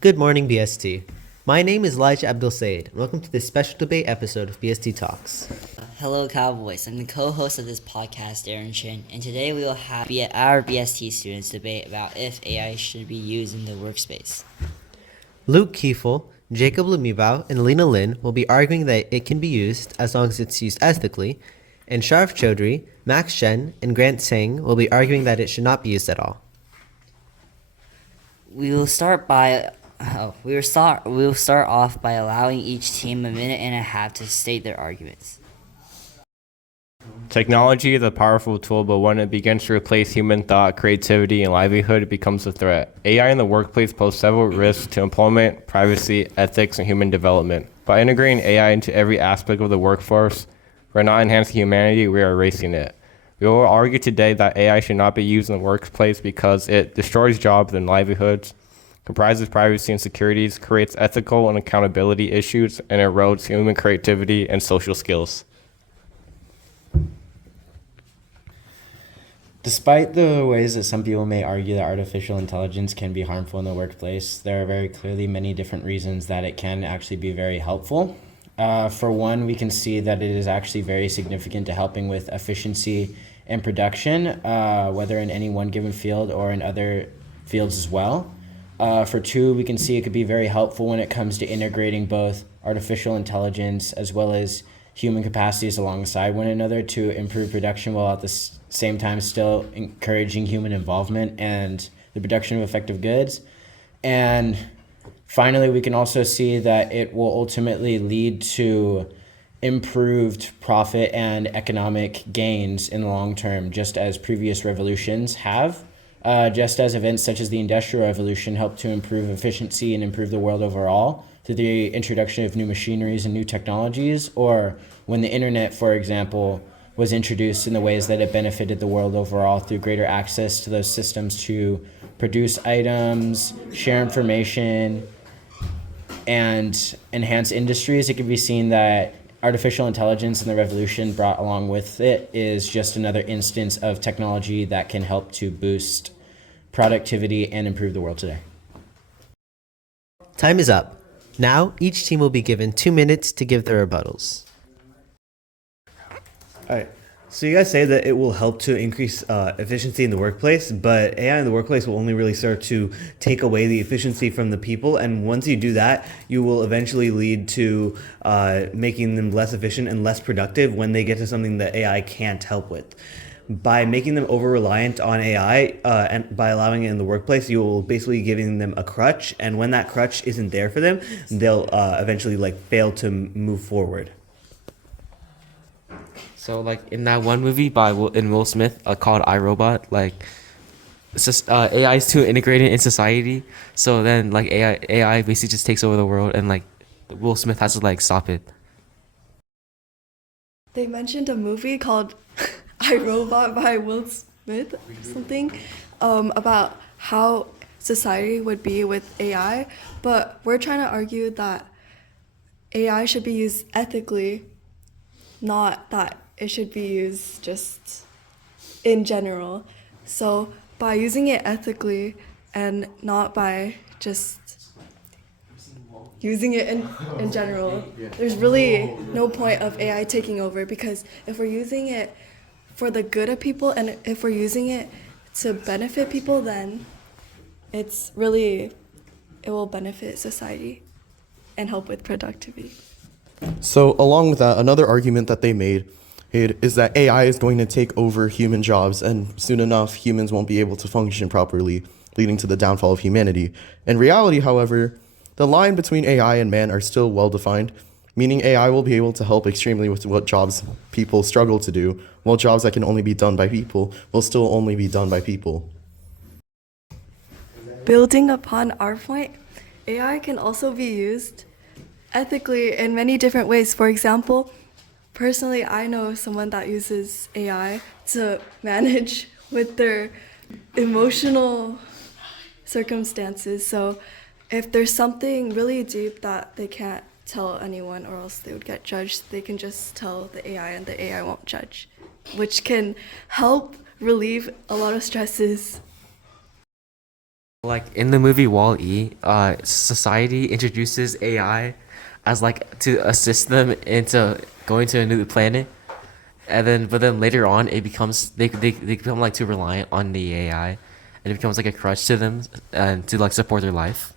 Good morning, BST. My name is Elijah Abdul Said, and welcome to this special debate episode of BST Talks. Hello, Cowboys. I'm the co-host of this podcast, Aaron Chin, and today we will have our BST students debate about if AI should be used in the workspace. Luke Kiefel, Jacob Lumibao, and Lena Lin will be arguing that it can be used as long as it's used ethically, and Sharaf Chaudhry, Max Shen, and Grant Singh will be arguing that it should not be used at all. We will start off by allowing each team a minute and a half to state their arguments. Technology is a powerful tool, but when it begins to replace human thought, creativity, and livelihood, it becomes a threat. AI in the workplace poses several risks to employment, privacy, ethics, and human development. By integrating AI into every aspect of the workforce, we're not enhancing humanity, we are erasing it. We will argue today that AI should not be used in the workplace because it destroys jobs and livelihoods, comprises privacy and securities, creates ethical and accountability issues, and erodes human creativity and social skills. Despite the ways that some people may argue that artificial intelligence can be harmful in the workplace, there are very clearly many different reasons that it can actually be very helpful. For one, we can see that it is actually very significant to helping with efficiency and production, whether in any one given field or in other fields as well. For two, we can see it could be very helpful when it comes to integrating both artificial intelligence as well as human capacities alongside one another to improve production while at the same time still encouraging human involvement and the production of effective goods. And finally, we can also see that it will ultimately lead to improved profit and economic gains in the long term, just as previous revolutions have. Just as events such as the Industrial Revolution helped to improve efficiency and improve the world overall through the introduction of new machineries and new technologies, or when the internet, for example, was introduced in the ways that it benefited the world overall through greater access to those systems to produce items, share information, and enhance industries. It can be seen that artificial intelligence and the revolution brought along with it is just another instance of technology that can help to boost productivity and improve the world today. Time is up. Now, each team will be given 2 minutes to give their rebuttals. All right. So you guys say that it will help to increase efficiency in the workplace, but AI in the workplace will only really start to take away the efficiency from the people. And once you do that, you will eventually lead to making them less efficient and less productive when they get to something that AI can't help with. By making them over-reliant on AI and by allowing it in the workplace, you will basically giving them a crutch. And when that crutch isn't there for them, they'll eventually fail to move forward. So in that one movie by Will Smith called iRobot, it's just AI is too integrated in society. So then AI basically just takes over the world, and Will Smith has to stop it. They mentioned a movie called iRobot by Will Smith or something about how society would be with AI, but we're trying to argue that AI should be used ethically, not that it should be used just in general. So by using it ethically and not by just using it in general, there's really no point of AI taking over, because if we're using it for the good of people and if we're using it to benefit people, then it will benefit society and help with productivity. So along with that, another argument that they made is that AI is going to take over human jobs, and soon enough, humans won't be able to function properly, leading to the downfall of humanity. In reality, however, the line between AI and man are still well defined, meaning AI will be able to help extremely with what jobs people struggle to do, while jobs that can only be done by people will still only be done by people. Building upon our point, AI can also be used ethically in many different ways. For example, personally, I know someone that uses AI to manage with their emotional circumstances. So if there's something really deep that they can't tell anyone or else they would get judged, they can just tell the AI and the AI won't judge, which can help relieve a lot of stresses Like in the movie Wall-E, society introduces AI as like to assist them into going to a new planet, and then later on it becomes they become like too reliant on the AI, and it becomes like a crutch to them and to like support their life.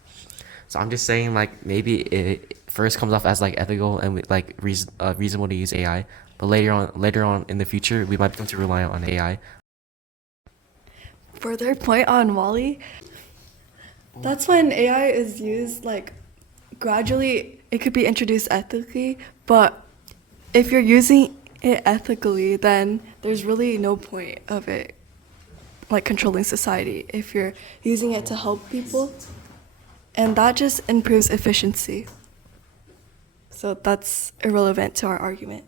So I'm just saying like maybe it first comes off as like ethical and like reasonable to use AI, but later on in the future we might become too reliant on AI. Further point on Wally, that's when AI is used like gradually. It could be introduced ethically, but if you're using it ethically, then there's really no point of it like controlling society if you're using it to help people, and that just improves efficiency. So that's irrelevant to our argument.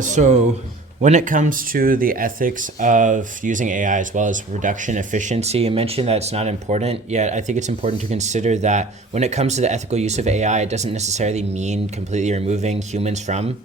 So when it comes to the ethics of using AI as well as reduction efficiency, you mentioned that it's not important, yet I think it's important to consider that when it comes to the ethical use of AI, it doesn't necessarily mean completely removing humans from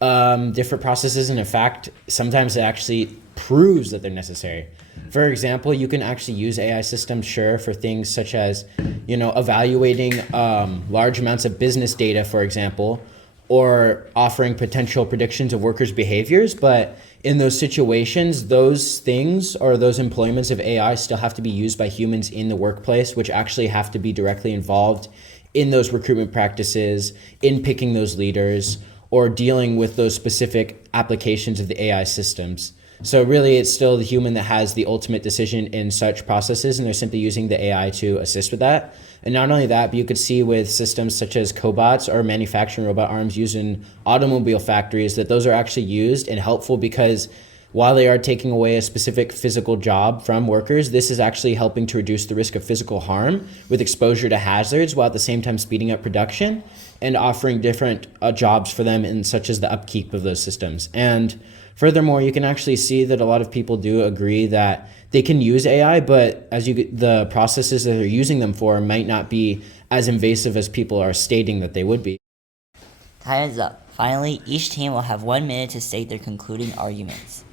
different processes. And in fact, sometimes it actually proves that they're necessary. For example, you can actually use AI systems, sure, for things such as, evaluating large amounts of business data, for example, or offering potential predictions of workers' behaviors. But in those situations, those things or those employments of AI still have to be used by humans in the workplace, which actually have to be directly involved in those recruitment practices, in picking those leaders, or dealing with those specific applications of the AI systems. So really, it's still the human that has the ultimate decision in such processes, and they're simply using the AI to assist with that. And not only that, but you could see with systems such as cobots or manufacturing robot arms used in automobile factories that those are actually used and helpful because while they are taking away a specific physical job from workers, this is actually helping to reduce the risk of physical harm with exposure to hazards while at the same time speeding up production and offering different jobs for them in such as the upkeep of those systems. And furthermore, you can actually see that a lot of people do agree that they can use AI, but the processes that they're using them for might not be as invasive as people are stating that they would be. Time is up. Finally, each team will have 1 minute to state their concluding arguments.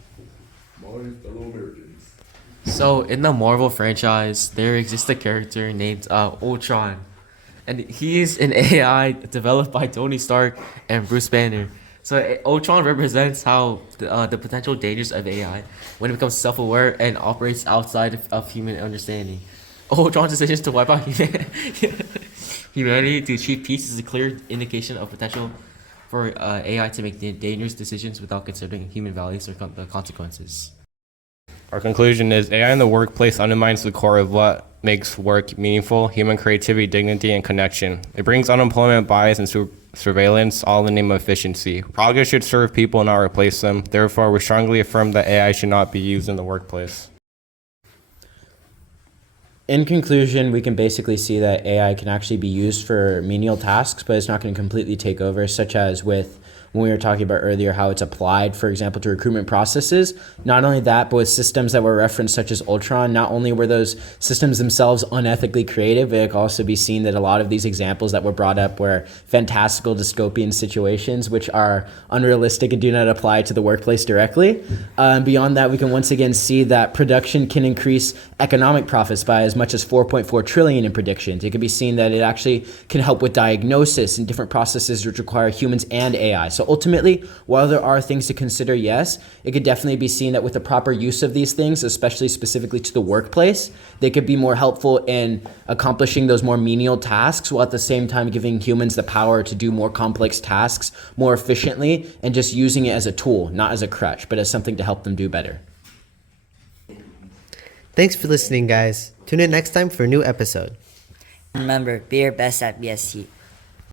So in the Marvel franchise, there exists a character named Ultron, and he is an AI developed by Tony Stark and Bruce Banner. So Ultron represents how the potential dangers of AI when it becomes self-aware and operates outside of human understanding. Ultron's decisions to wipe out humanity to achieve peace is a clear indication of potential for AI to make dangerous decisions without considering human values or the consequences. Our conclusion is AI in the workplace undermines the core of what makes work meaningful: human creativity, dignity, and connection. It brings unemployment, bias, and surveillance, all in the name of efficiency. Progress should serve people, not replace them. Therefore, we strongly affirm that AI should not be used in the workplace. In conclusion, we can basically see that AI can actually be used for menial tasks, but it's not going to completely take over, such as with when we were talking about earlier how it's applied, for example, to recruitment processes. Not only that, but with systems that were referenced such as Ultron, not only were those systems themselves unethically created, but it can also be seen that a lot of these examples that were brought up were fantastical dystopian situations which are unrealistic and do not apply to the workplace directly. Beyond that, we can once again see that production can increase economic profits by as much as 4.4 trillion in predictions. It can be seen that it actually can help with diagnosis and different processes which require humans and AI. So ultimately, while there are things to consider, yes, it could definitely be seen that with the proper use of these things, especially specifically to the workplace, they could be more helpful in accomplishing those more menial tasks while at the same time giving humans the power to do more complex tasks more efficiently and just using it as a tool, not as a crutch, but as something to help them do better. Thanks for listening, guys. Tune in next time for a new episode. Remember, be your best at BST.